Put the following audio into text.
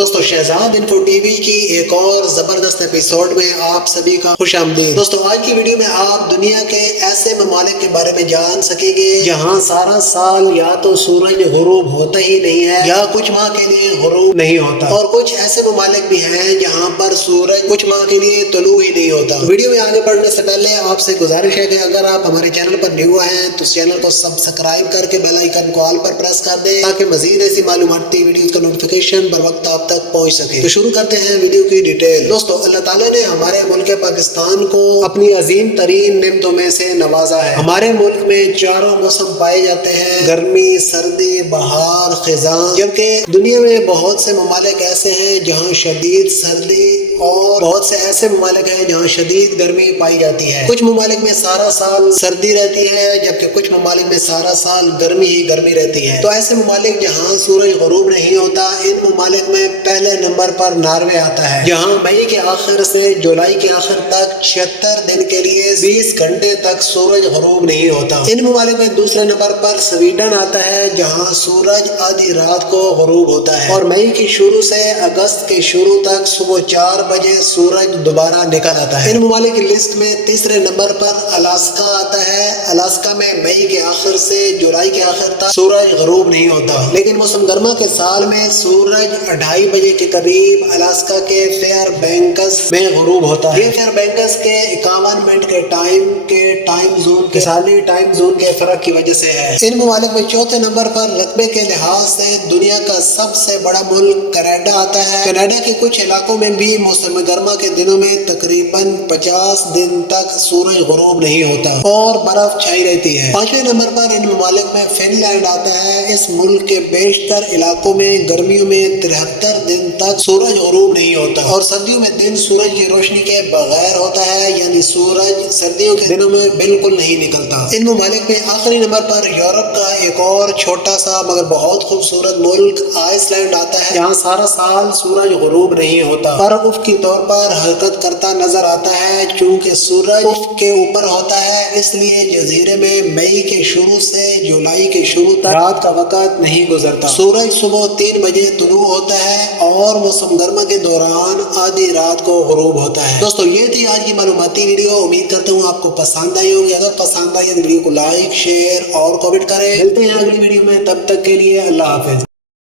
دوستو Shahzad info T V کی ایک اور زبردست ایپیسوڈ میں آپ سبھی کا خوش آمدید۔ دوستو آج کی ویڈیو میں آپ دنیا کے ایسے ممالک کے بارے میں جان سکیں گے جہاں سارا سال یا تو سورج غروب ہوتا ہی نہیں ہے یا کچھ ماہ کے لیے غروب نہیں ہوتا، اور کچھ ایسے ممالک بھی ہیں جہاں پر سورج کچھ ماہ کے لیے طلوع ہی نہیں ہوتا۔ ویڈیو میں آگے بڑھنے سے پہلے آپ سے گزارش ہے کہ اگر آپ ہمارے چینل پر نیو ہیں تو اس چینل کو سبسکرائب کر کے بیل آئیکن کو آل پر پریس کر دیں تاکہ مزید ایسی معلوماتی ویڈیوز کا نوٹیفیکیشن بر وقت آپ تک پہنچ سکے۔ تو شروع کرتے ہیں ویڈیو کی ڈیٹیل۔ دوستو اللہ تعالیٰ نے ہمارے ملک پاکستان کو اپنی عظیم ترین نعمتوں میں سے نوازا ہے۔ ہمارے ملک میں چاروں موسم پائے جاتے ہیں، گرمی، سردی، بہار، خزاں، جبکہ دنیا میں بہت سے ممالک ایسے ہیں جہاں شدید سردی اور بہت سے ایسے ممالک ہیں جہاں شدید گرمی پائی جاتی ہے۔ کچھ ممالک میں سارا سال سردی رہتی ہے جبکہ کچھ ممالک میں سارا سال گرمی ہی گرمی رہتی ہے۔ تو ایسے ممالک جہاں سورج غروب نہیں ہوتا، ان ممالک میں پہلے نمبر پر ناروے آتا ہے، جہاں مئی کے آخر سے جولائی کے آخر تک 76 دن کے لیے 20 گھنٹے تک سورج غروب نہیں ہوتا۔ ان ممالک میں دوسرے نمبر پر سویڈن آتا ہے جہاں سورج آدھی رات کو غروب ہوتا ہے، اور مئی کی شروع سے اگست کے شروع تک صبح 4 بجے سورج دوبارہ نکل آتا ہے۔ ان ممالک کی لسٹ میں تیسرے نمبر پر الاسکا آتا ہے۔ الاسکا میں مئی کے آخر سے جولائی کے آخر تک سورج غروب نہیں ہوتا، لیکن موسم گرما کے سال میں سورج 2:30 بجے کے قریب الاسکا کے فیئر بینکس میں غروب ہوتا ہے۔ یہ فیئر بینکس کے 51 منٹ کے ٹائم زون کے سالی ٹائم زون کے فرق کی وجہ سے ہے۔ ان ممالک میں چوتھے نمبر پر رقبے کے لحاظ سے دنیا کا سب سے بڑا ملک کینیڈا آتا ہے۔ کینیڈا کے کچھ علاقوں میں بھی موسم گرما کے دنوں میں تقریباً 50 دن تک سورج غروب نہیں ہوتا اور برف چھائی رہتی ہے۔ پانچویں نمبر پر ان ممالک میں فن لینڈ آتا ہے۔ اس ملک کے بیشتر علاقوں میں گرمیوں میں 73 دن تک سورج غروب نہیں ہوتا، اور سردیوں میں دن سورج کی روشنی کے بغیر ہوتا ہے، یعنی سورج سردیوں کے دنوں میں بالکل نہیں نکلتا۔ ان ممالک میں آخری نمبر پر یورپ کا ایک اور چھوٹا سا مگر بہت خوبصورت ملک آئس لینڈ آتا ہے، جہاں سارا سال سورج غروب نہیں ہوتا پر افق کی طور پر حرکت کرتا نظر آتا ہے۔ چونکہ سورج افق کے اوپر ہوتا ہے، اس لیے جزیرے میں مئی کے شروع سے جولائی کے شروع تک رات کا وقت نہیں گزرتا۔ سورج صبح 3 بجے طلوع ہوتا ہے اور موسم گرما کے دوران آدھی رات کو غروب ہوتا ہے۔ دوستو یہ تھی آج کی معلوماتی ویڈیو، امید کرتا ہوں آپ کو پسند آئی ہوگی۔ اگر پسند آئی تو ویڈیو کو لائک، شیئر اور کمنٹ کریں۔ ملتے ہیں اگلی ویڈیو میں، تب تک کے لیے اللہ حافظ۔